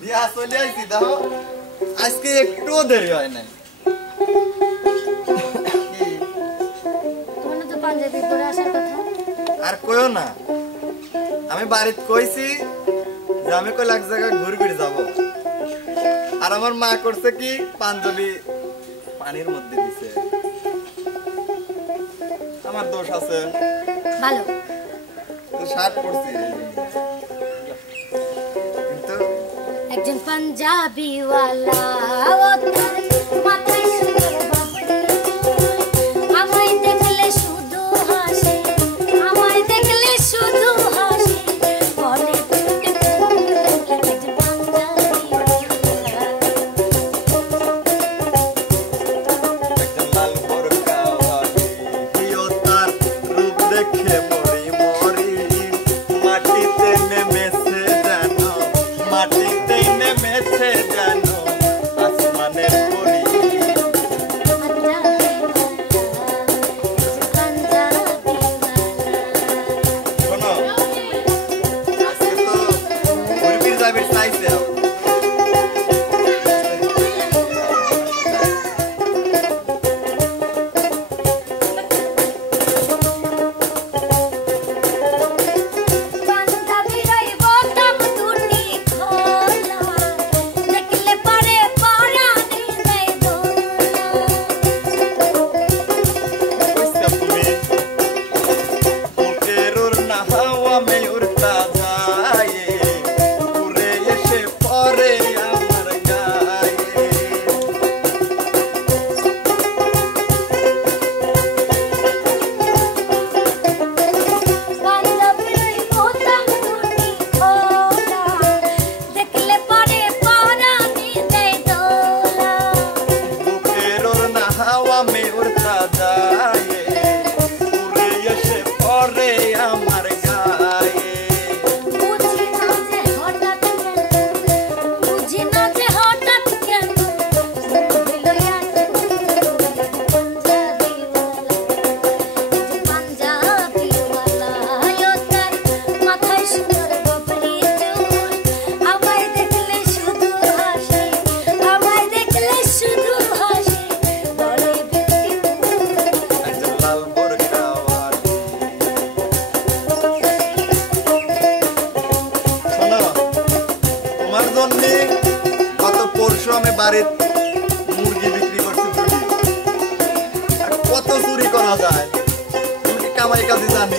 দিয়া চলে আইছি দেখো আজকে একটু দেরি হয় নাই তোমার তো পাঞ্জাবি পরে আসার কথা আর কইও না আমি বাড়িতে কইছি যে আমি কই এক জায়গা ঘুরে যাব আর আমার মা করছে কি পাঞ্জাবি পানির মধ্যে দিছে আমার দোষ আছে ভালো তো শার্ট পরছি কিন্তু একজন পাঞ্জাবি ওয়ালা ও তার মাথায় সুন্দর বাবরি আমায় দেখলে শুধু হাসে আমায় দেখলে শুধু হাসে বলে একজন পাঞ্জাবি একটা লাল বোরকা হিও তার রূপ দেখে মরি মরি মাটিতে নেমেছে জানো মাটিতে নেমেছে জানো আসমানের পরি শোনো আজকে তো ঘুরবির যাবির চাইছে গত পরশু আমি বাড়ির মুরগি বিক্রি করছি আর কত চুরি করা যায় তুমি কি কামাই কাজে জানি